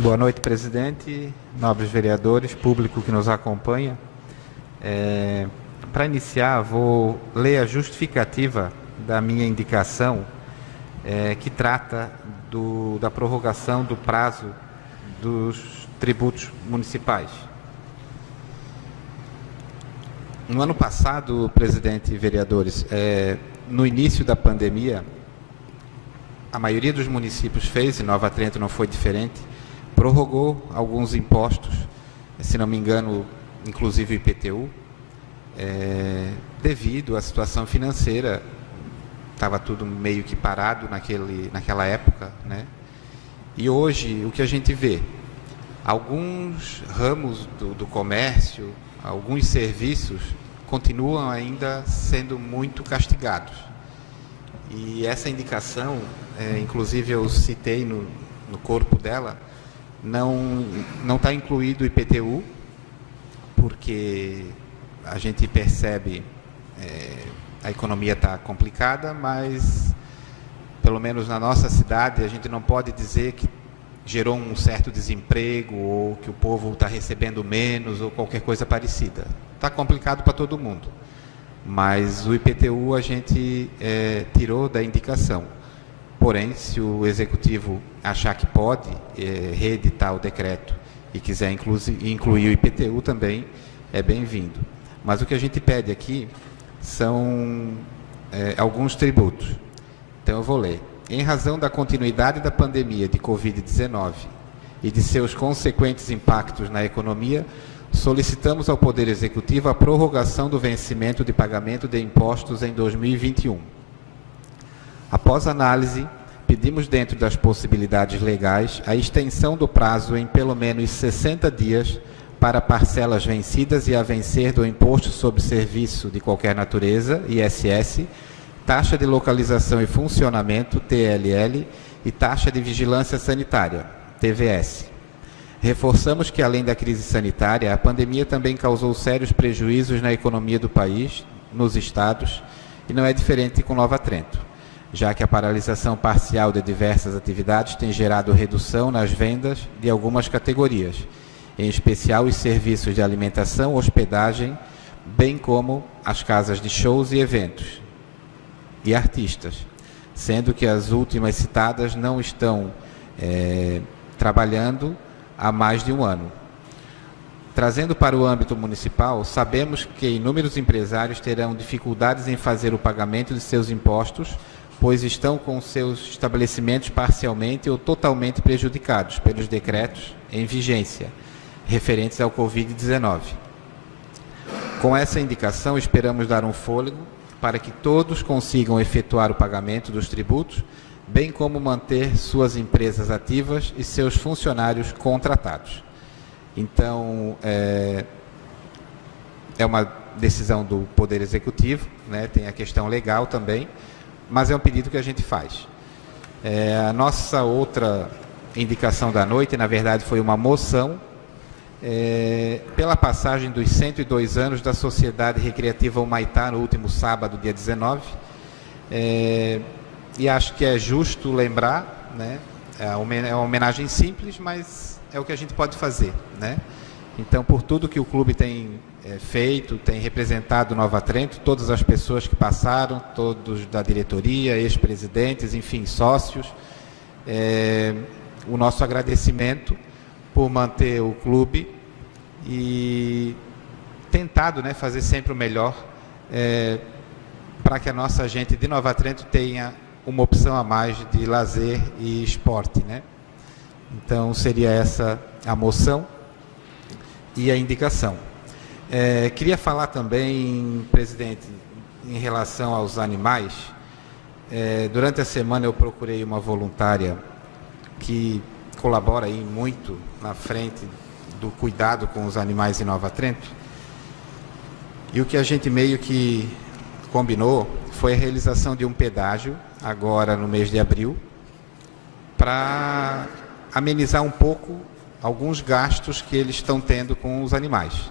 Boa noite, presidente, nobres vereadores, público que nos acompanha. Para iniciar, vou ler a justificativa da minha indicação, que trata da prorrogação do prazo dos tributos municipais. No ano passado, presidente e vereadores, no início da pandemia, a maioria dos municípios fez, e Nova Trento não foi diferente, prorrogou alguns impostos, se não me engano, inclusive o IPTU, devido à situação financeira. Estava tudo meio que parado naquela época, né? E hoje, o que a gente vê? Alguns ramos do comércio, alguns serviços, continuam ainda sendo muito castigados. E essa indicação, inclusive eu citei no corpo dela, não está incluído o IPTU, porque a gente percebe a economia está complicada, mas pelo menos na nossa cidade a gente não pode dizer que gerou um certo desemprego ou que o povo está recebendo menos ou qualquer coisa parecida. Está complicado para todo mundo, mas o IPTU a gente tirou da indicação. Porém, se o Executivo achar que pode reeditar o decreto e quiser incluir o IPTU também, é bem-vindo. Mas o que a gente pede aqui são alguns tributos. Então eu vou ler. Em razão da continuidade da pandemia de Covid-19 e de seus consequentes impactos na economia, solicitamos ao Poder Executivo a prorrogação do vencimento de pagamento de impostos em 2021. Após análise, pedimos, dentro das possibilidades legais, a extensão do prazo em pelo menos 60 dias para parcelas vencidas e a vencer do Imposto sobre Serviço de Qualquer Natureza, ISS, Taxa de Localização e Funcionamento, TLL, e Taxa de Vigilância Sanitária, TVS. Reforçamos que, além da crise sanitária, a pandemia também causou sérios prejuízos na economia do país, nos estados, e não é diferente com Nova Trento, já que a paralisação parcial de diversas atividades tem gerado redução nas vendas de algumas categorias, em especial os serviços de alimentação, hospedagem, bem como as casas de shows e eventos, e artistas, sendo que as últimas citadas não estão trabalhando há mais de um ano. Trazendo para o âmbito municipal, sabemos que inúmeros empresários terão dificuldades em fazer o pagamento de seus impostos, pois estão com seus estabelecimentos parcialmente ou totalmente prejudicados pelos decretos em vigência, referentes ao Covid-19. Com essa indicação, esperamos dar um fôlego para que todos consigam efetuar o pagamento dos tributos, bem como manter suas empresas ativas e seus funcionários contratados. Então, é uma decisão do Poder Executivo, né? Tem a questão legal também, mas é um pedido que a gente faz. A nossa outra indicação da noite, na verdade, foi uma moção pela passagem dos 102 anos da Sociedade Recreativa Humaitá no último sábado, dia 19, e acho que é justo lembrar, né? É uma homenagem simples, mas é o que a gente pode fazer, né? Então, por tudo que o clube tem feito, tem representado Nova Trento, todas as pessoas que passaram, todos da diretoria, ex-presidentes, enfim, sócios, o nosso agradecimento por manter o clube e tentado, né, fazer sempre o melhor para que a nossa gente de Nova Trento tenha uma opção a mais de lazer e esporte, né? Então, seria essa a moção e a indicação. Queria falar também, presidente, em relação aos animais. Durante a semana eu procurei uma voluntária que colabora aí muito na frente do cuidado com os animais em Nova Trento. E o que a gente meio que combinou foi a realização de um pedágio, agora no mês de abril, para amenizar um pouco alguns gastos que eles estão tendo com os animais.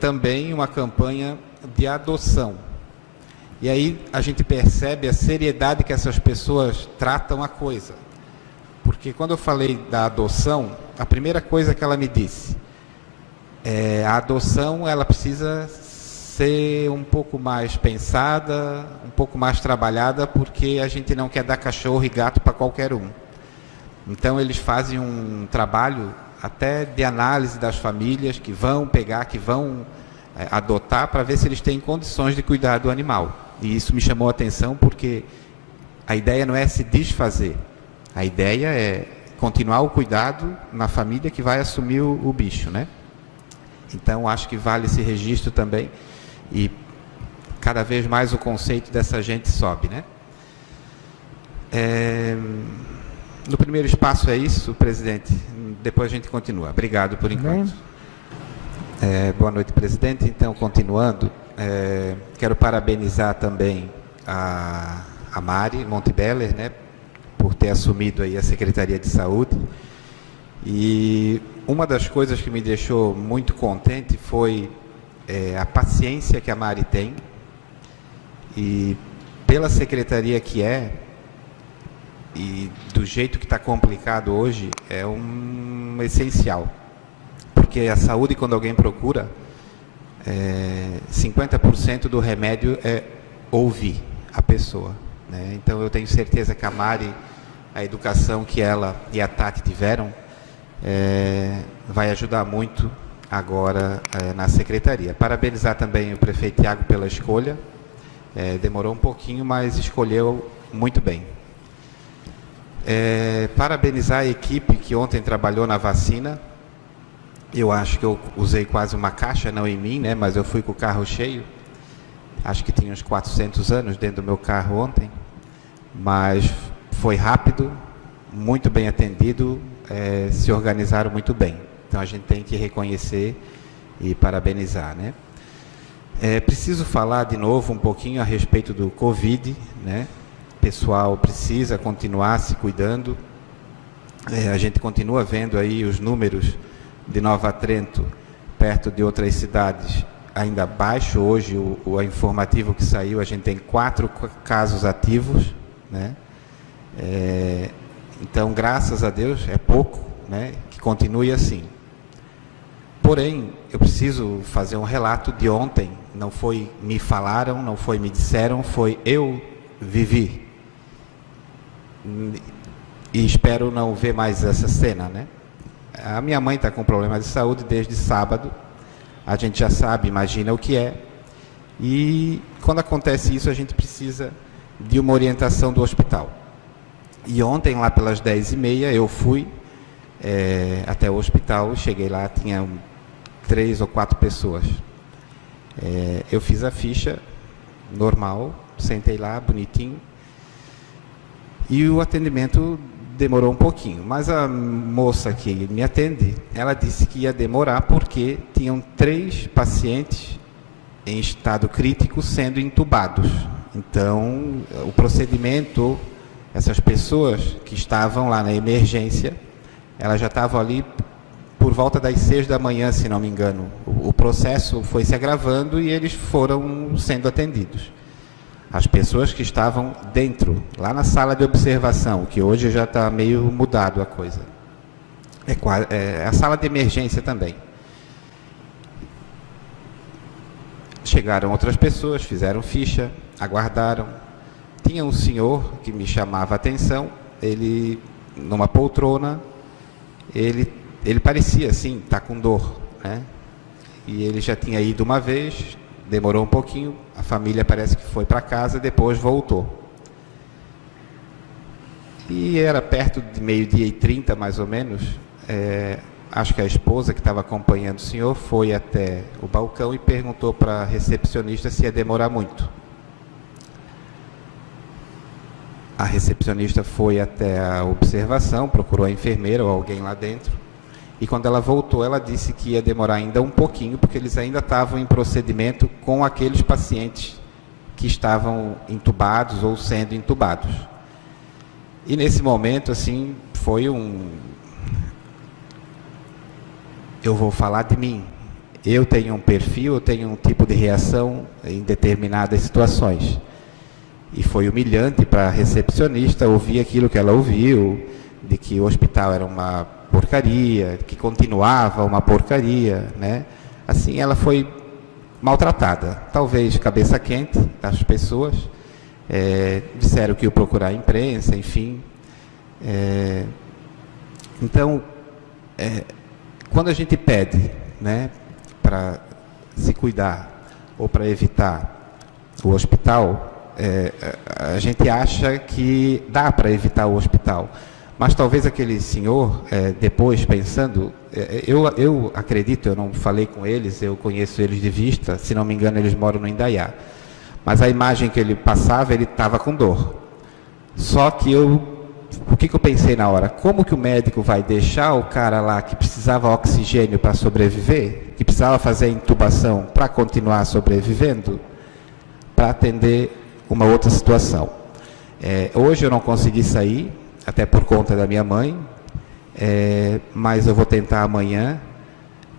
Também uma campanha de adoção. E aí a gente percebe a seriedade que essas pessoas tratam a coisa. Porque quando eu falei da adoção, a primeira coisa que ela me disse a adoção ela precisa ser um pouco mais pensada, um pouco mais trabalhada, porque a gente não quer dar cachorro e gato para qualquer um. Então eles fazem um trabalho até de análise das famílias que vão pegar, que vão adotar, para ver se eles têm condições de cuidar do animal. E isso me chamou a atenção, porque a ideia não é se desfazer, a ideia é continuar o cuidado na família que vai assumir o bicho, né? Então acho que vale esse registro também, e cada vez mais o conceito dessa gente sobe, né? No primeiro espaço é isso, presidente. Depois a gente continua. Obrigado por enquanto. Boa noite, presidente. Então, continuando, quero parabenizar também a Mari Montebeller, né, por ter assumido aí a Secretaria de Saúde. E uma das coisas que me deixou muito contente foi a paciência que a Mari tem, e pela secretaria que e do jeito que está complicado hoje, é um essencial. Porque a saúde, quando alguém procura, 50% do remédio é ouvir a pessoa, né? Então eu tenho certeza que a Mari, a educação que ela e a Tati tiveram, vai ajudar muito agora na secretaria. Parabenizar também o prefeito Tiago pela escolha. Demorou um pouquinho, mas escolheu muito bem. Parabenizar a equipe que ontem trabalhou na vacina. Eu acho que eu usei quase uma caixa, não em mim, né, mas eu fui com o carro cheio. Acho que tinha uns 400 anos dentro do meu carro ontem, mas foi rápido, muito bem atendido, se organizaram muito bem. Então a gente tem que reconhecer e parabenizar, né? Preciso falar de novo um pouquinho a respeito do Covid, né? O pessoal precisa continuar se cuidando. A gente continua vendo aí os números de Nova Trento, perto de outras cidades, ainda baixo. Hoje, o informativo que saiu, a gente tem 4 casos ativos, né? Então, graças a Deus, é pouco, né? Que continue assim. Porém, eu preciso fazer um relato de ontem. Não foi me falaram, não foi me disseram, foi eu vivi. E espero não ver mais essa cena, né? A minha mãe está com problema de saúde desde sábado. A gente já sabe, imagina o que é. E quando acontece isso, a gente precisa de uma orientação do hospital. E ontem, lá pelas 10h30, eu fui até o hospital. Cheguei lá, tinha 3 ou 4 pessoas. Eu fiz a ficha normal, sentei lá, bonitinho. E o atendimento demorou um pouquinho, mas a moça que me atende, ela disse que ia demorar porque tinham 3 pacientes em estado crítico sendo entubados. Então, o procedimento, essas pessoas que estavam lá na emergência, elas já estavam ali por volta das 6 da manhã, se não me engano. O processo foi se agravando e eles foram sendo atendidos. As pessoas que estavam dentro, lá na sala de observação, que hoje já está meio mudado a coisa. A sala de emergência também. Chegaram outras pessoas, fizeram ficha, aguardaram. Tinha um senhor que me chamava a atenção, ele, numa poltrona, ele parecia assim, estar com dor, né? E ele já tinha ido uma vez, demorou um pouquinho, a família parece que foi para casa, depois voltou. E era perto de 12h30, mais ou menos. Acho que a esposa que estava acompanhando o senhor foi até o balcão e perguntou para a recepcionista se ia demorar muito. A recepcionista foi até a observação, procurou a enfermeira ou alguém lá dentro. E quando ela voltou, ela disse que ia demorar ainda um pouquinho, porque eles ainda estavam em procedimento com aqueles pacientes que estavam entubados ou sendo entubados. E nesse momento, assim, foi eu vou falar de mim. Eu tenho um perfil, eu tenho um tipo de reação em determinadas situações. E foi humilhante para a recepcionista ouvir aquilo que ela ouviu, de que o hospital era uma porcaria, que continuava uma porcaria, né? Assim, ela foi maltratada, talvez cabeça quente das pessoas, disseram que ia procurar a imprensa, enfim. Então, quando a gente pede, né, para se cuidar ou para evitar o hospital, a gente acha que dá para evitar o hospital. Mas talvez aquele senhor, depois pensando, eu acredito, eu não falei com eles, eu conheço eles de vista, se não me engano eles moram no Indaiá. Mas a imagem que ele passava, ele estava com dor. Só que o que eu pensei na hora? Como que o médico vai deixar o cara lá que precisava oxigênio para sobreviver, que precisava fazer a intubação para continuar sobrevivendo, para atender uma outra situação? Hoje eu não consegui sair, até por conta da minha mãe, mas eu vou tentar amanhã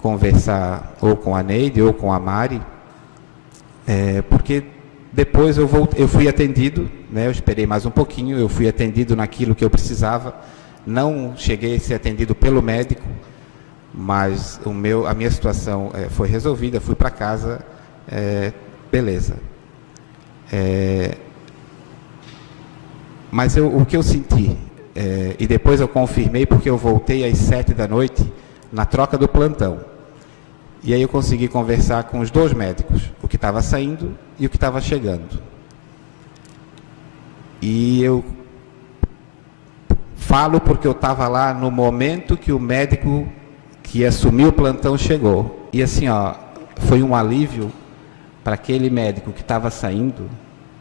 conversar ou com a Neide ou com a Mari, porque depois eu fui atendido, né, eu esperei mais um pouquinho, eu fui atendido naquilo que eu precisava, não cheguei a ser atendido pelo médico, mas a minha situação foi resolvida, fui para casa, beleza. Mas o que eu senti, e depois eu confirmei porque eu voltei às 7 da noite na troca do plantão. E aí eu consegui conversar com os dois médicos, o que estava saindo e o que estava chegando. E eu falo porque eu estava lá no momento que o médico que assumiu o plantão chegou. E assim, foi um alívio para aquele médico que estava saindo,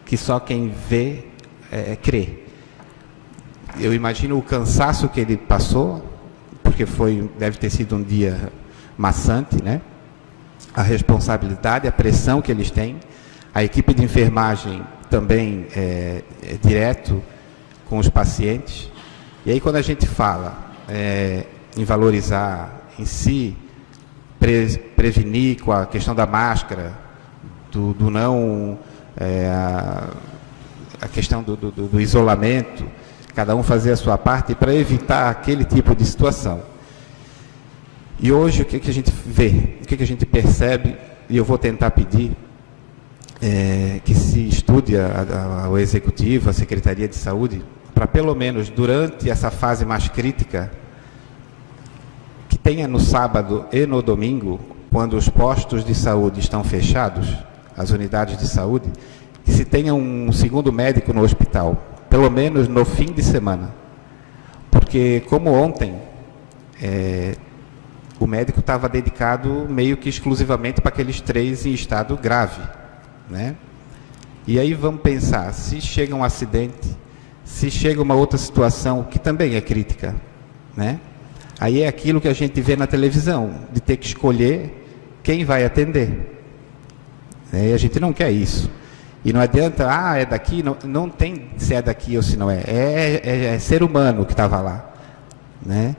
que só quem vê crê. Eu imagino o cansaço que ele passou, porque deve ter sido um dia maçante, né? A responsabilidade, a pressão que eles têm, a equipe de enfermagem também direto com os pacientes. E aí quando a gente fala em valorizar, em si, prevenir com a questão da máscara, do não, a questão do isolamento, cada um fazer a sua parte para evitar aquele tipo de situação. E hoje o que a gente vê, o que a gente percebe, e eu vou tentar pedir que se estude o Executivo, a Secretaria de Saúde, para pelo menos durante essa fase mais crítica, que tenha no sábado e no domingo, quando os postos de saúde estão fechados, as unidades de saúde, que se tenha um segundo médico no hospital, pelo menos no fim de semana. Porque, como ontem, o médico estava dedicado meio que exclusivamente para aqueles 3 em estado grave, né? E aí vamos pensar, se chega um acidente, se chega uma outra situação que também é crítica, né? Aí é aquilo que a gente vê na televisão, de ter que escolher quem vai atender. E a gente não quer isso. E não adianta, é daqui, não tem se é daqui ou se não é. É ser humano que estava lá, né?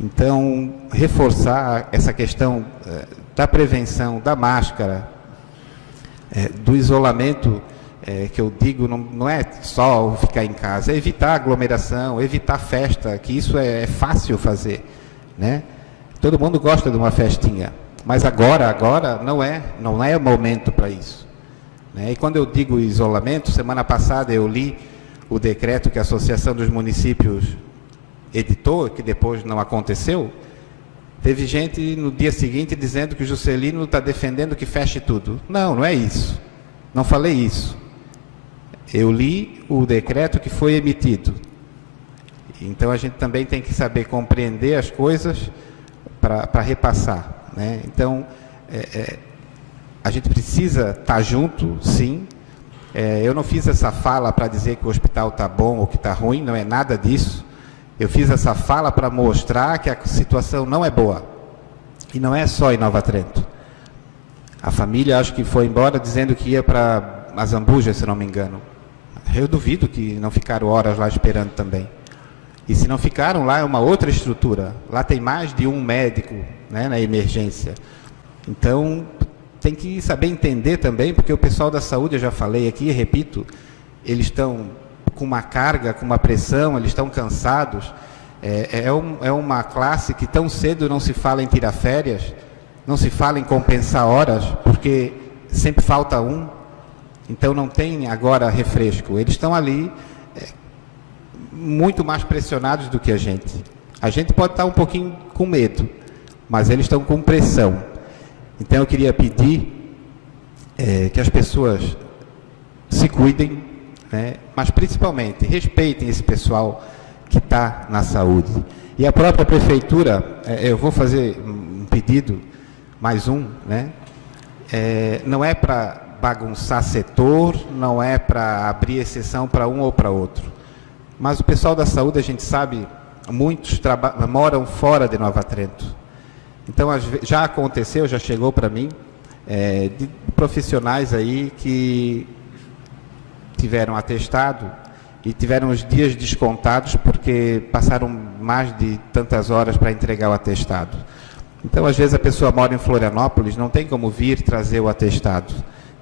Então, reforçar essa questão da prevenção, da máscara, do isolamento, que eu digo, não é só ficar em casa, é evitar aglomeração, evitar festa, que isso é fácil fazer, né? Todo mundo gosta de uma festinha, mas agora não é o momento para isso, né? E quando eu digo isolamento, semana passada eu li o decreto que a Associação dos Municípios editou, que depois não aconteceu. Teve gente no dia seguinte dizendo que o Juscelino está defendendo que feche tudo. Não é isso. Não falei isso. Eu li o decreto que foi emitido. Então a gente também tem que saber compreender as coisas para repassar, né? Então a gente precisa estar junto, sim. Eu não fiz essa fala para dizer que o hospital está bom ou que está ruim, não é nada disso. Eu fiz essa fala para mostrar que a situação não é boa. E não é só em Nova Trento. A família, acho que foi embora dizendo que ia para Azambuja, se não me engano. Eu duvido que não ficaram horas lá esperando também. E se não ficaram, lá é uma outra estrutura. Lá tem mais de um médico, né, na emergência. Então, tem que saber entender também, porque o pessoal da saúde, eu já falei aqui, repito, eles estão com uma carga, com uma pressão, eles estão cansados. É uma classe que tão cedo não se fala em tirar férias, não se fala em compensar horas, porque sempre falta um, então não tem agora refresco. Eles estão ali muito mais pressionados do que a gente. A gente pode estar um pouquinho com medo, mas eles estão com pressão. Então eu queria pedir que as pessoas se cuidem, né, mas principalmente respeitem esse pessoal que está na saúde. E a própria prefeitura, eu vou fazer um pedido, mais um, né? Não é para bagunçar setor, não é para abrir exceção para um ou para outro. Mas o pessoal da saúde, a gente sabe, muitos moram fora de Nova Trento. Então, já aconteceu, já chegou para mim, de profissionais aí que tiveram atestado e tiveram os dias descontados porque passaram mais de tantas horas para entregar o atestado. Então, às vezes, a pessoa mora em Florianópolis, não tem como vir trazer o atestado.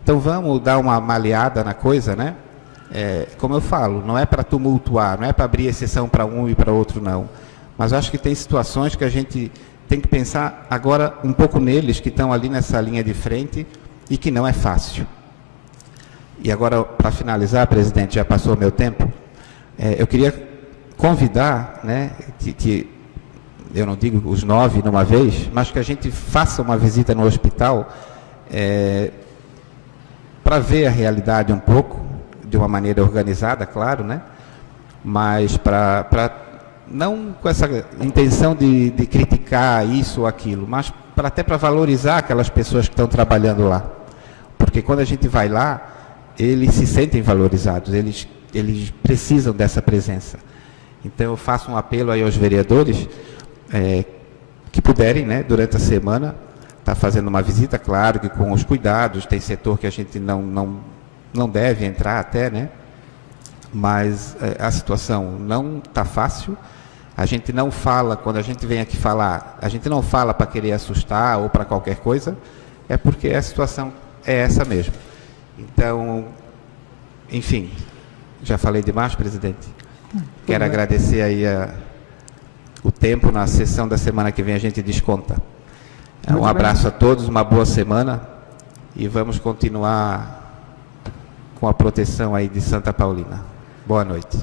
Então, vamos dar uma maleada na coisa, né? Como eu falo, não é para tumultuar, não é para abrir exceção para um e para outro, não. Mas acho que tem situações que a gente tem que pensar agora um pouco neles, que estão ali nessa linha de frente e que não é fácil. E agora, para finalizar, presidente, já passou o meu tempo, eu queria convidar, né, que eu não digo os 9 numa vez, mas que a gente faça uma visita no hospital para ver a realidade um pouco, de uma maneira organizada, claro, né? Mas não com essa intenção de criticar isso ou aquilo, mas até para valorizar aquelas pessoas que estão trabalhando lá. Porque quando a gente vai lá, eles se sentem valorizados, eles precisam dessa presença. Então eu faço um apelo aí aos vereadores que puderem, né, durante a semana, estar fazendo uma visita, claro que com os cuidados, tem setor que a gente não deve entrar até, né? Mas a situação não está fácil. A gente não fala, quando a gente vem aqui falar, a gente não fala para querer assustar ou para qualquer coisa, é porque a situação é essa mesmo. Então, enfim, já falei demais, presidente. Quero agradecer aí o tempo. Na sessão da semana que vem a gente desconta. Um abraço a todos, uma boa semana e vamos continuar com a proteção aí de Santa Paulina. Boa noite.